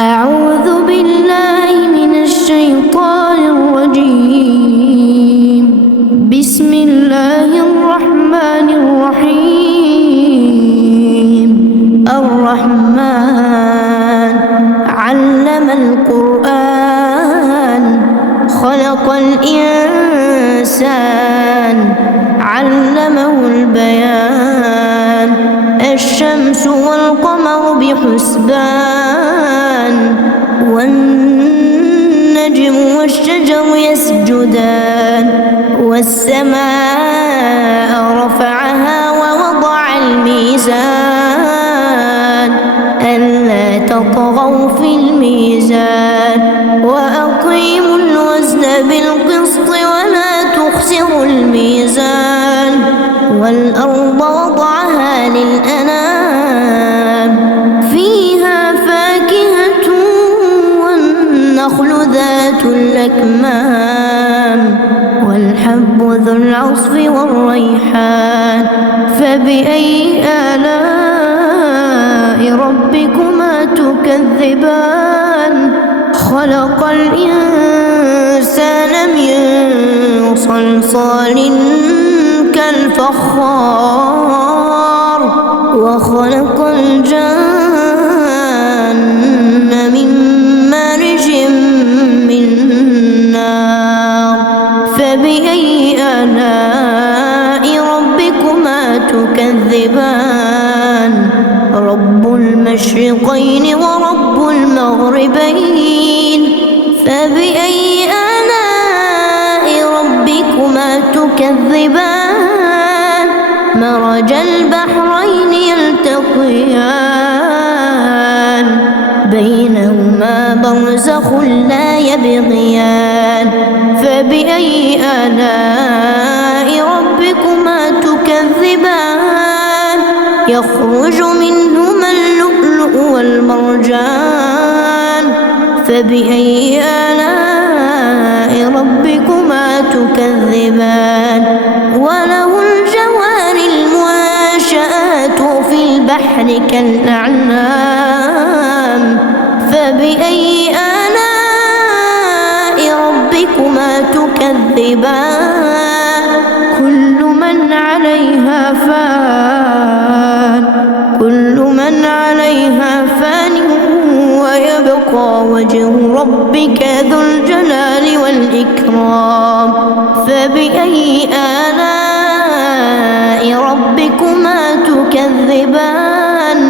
أعوذ بالله من الشيطان الرجيم. بسم الله الرحمن الرحيم. الرحمن علم القرآن خلق الإنسان علمه البيان. الشمس والقمر بحسبان والنجم والشجر يسجدان. والسماء رفعها ووضع الميزان ألا تطغوا في الميزان وأقيموا الوزن بالقسط ولا تخسروا الميزان. والأرض وضعها للأنام فيها فاكهة والنخل ذات الأكمام والحب ذو العصف والريحان. فبأي آلاء ربكما تكذبان؟ خلق الإنسان من صلصال كالفخار وخلق الجن من مارج من نار. فبأي آلاء ربكما تكذبان؟ رب المشرقين ورب المغربين. فبأي آلاء ربكما تكذبان؟ مرج البحرين يلتقيان بينهما برزخ لا يبغيان. فبأي آلاء ربكما تكذبان؟ يخرج منهما اللؤلؤ والمرجان. فبأي آلاء ربكما تكذبان؟ وله الجوار المنشآت في البحر كالأعلام. فبأي آلاء ربكما تكذبان؟ كل من عليها فان كل من عليها فان ويبقى وجه ربك ذو الجلال والإكرام. فبأي آلاء ربكما تكذبان؟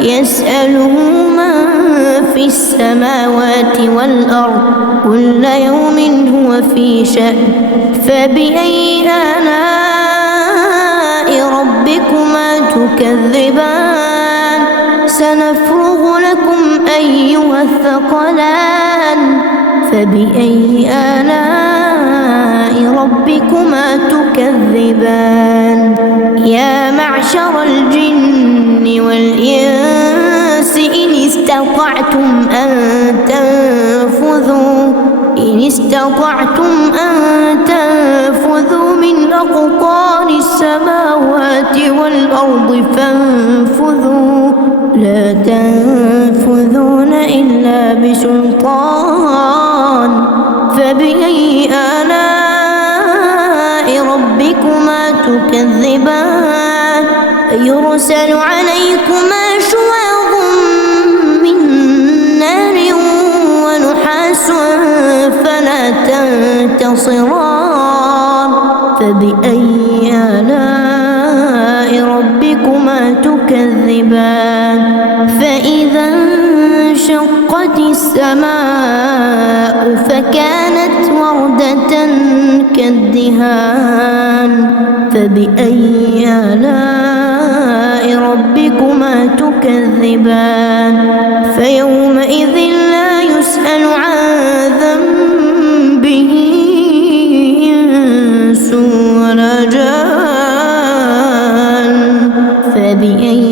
يسأله من في السماوات والأرض كل يوم هو في شأن. فبأي آلاء ربكما تكذبان؟ سنفرغ لكم أيها الثقلان. فبأي آلاء ربكما تكذبان؟ يا معشر الجن والإنس إن استطعتم أن تنفذوا من أقطار السماوات والأرض فانفذوا لا تنفذون إلا بسلطان. فبأي آلاء ربكما تكذبان؟ يرسل عليكما شواظ من نار ونحاس فلا تنتصران. فبأي آلاء ربكما تكذبان؟ فإذا انشقت السماء فكانت وردة كالدهان. فبأي آلاء ربكما تكذبان؟ فيومئذ لا يسأل عن ذنبه إنس ولا جان. فبأي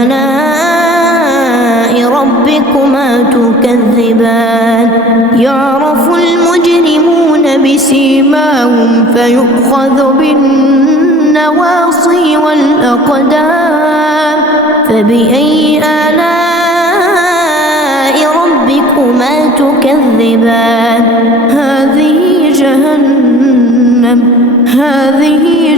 آلاء ربكما تكذبان؟ يعرف المجرمون بسيماهم فيؤخذ بالنواصي والأقدام. فبأي آلاء تكذبان هذه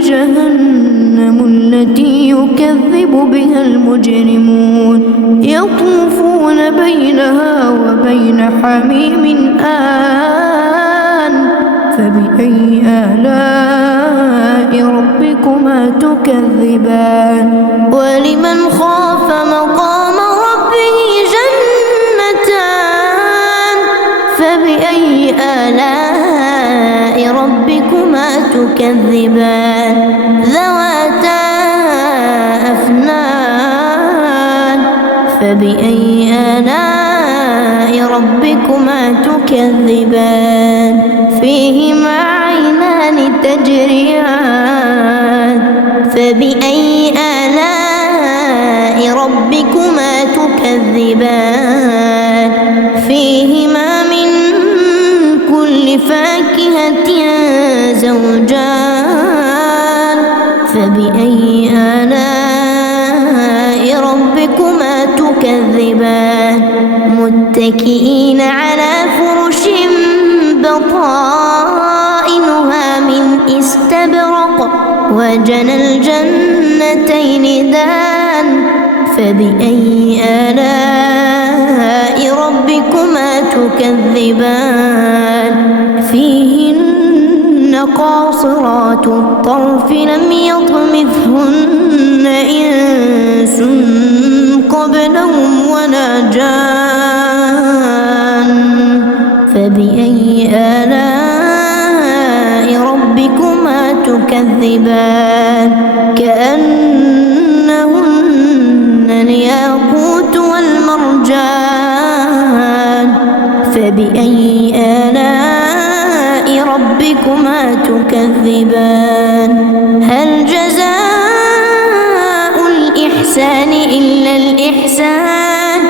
جهنم التي يكذب بها المجرمون يطوفون بينها وبين حميم آن فبأي آلاء ربكما تكذبان ولمن خاف مقام ربه جنتان فبأي آلاء ربكما تكذبان ذواتا أفنان فبأي آلاء ربكما تكذبان فيهما عينان تجريان فبأي آلاء ربكما تكذبان فيهما من كل فاكهة زوجان فبأي آلاء ربكما تكذبان متكئين على فرش بطائنها من استبرق وجنى الجنتين دان فبأي آلاء ربكما تكذبان فيهن قاصرات الطرف لم يطمثهن إنس قبلهم ولا جان فبأي آلاء ربكما تكذبان كأنهن الياقوت والمرجان فبأي آلاء ربكما تكذبان هل جزاء الإحسان إلا الإحسان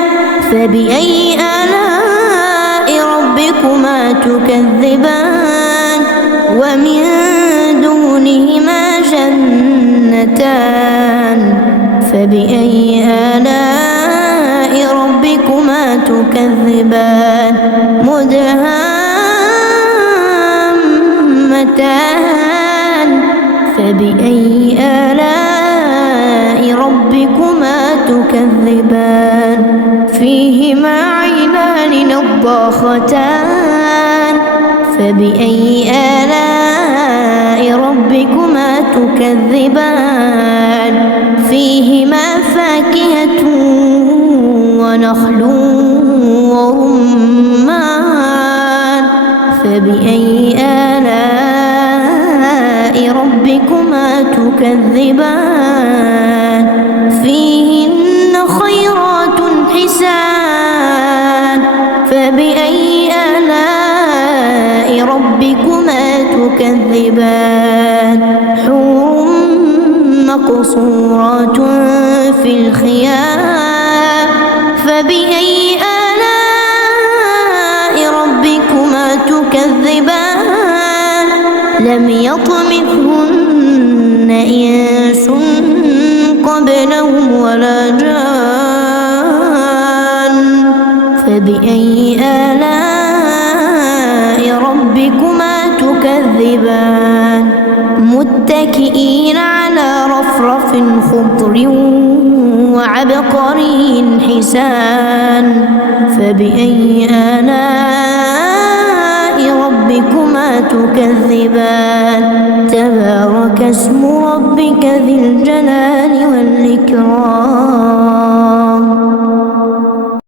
فبأي آلاء ربكما تكذبان ومن دونهما جنتان فبأي آلاء ربكما تكذبان مدهامتان فبأي آلاء ربكما تكذبان فيهما عينان نضاختان فبأي آلاء ربكما تكذبان فيهما فاكهة ونخل ورمان فبأي آلاء ربكما تكذبان فيهن خيرات حسان فبأي آلاء ربكما تكذبان حور مقصورات في الخيام فبأي آلاء ربكما تكذبان لم يطمثهن إنس قبلهم ولا جان فبأي آلاء ربكما تكذبان متكئين على رفرف خضر وعبقري حسان فبأي آلاء ربكما تكذبان تبارك اسم ربك ذي الجلال والإكرام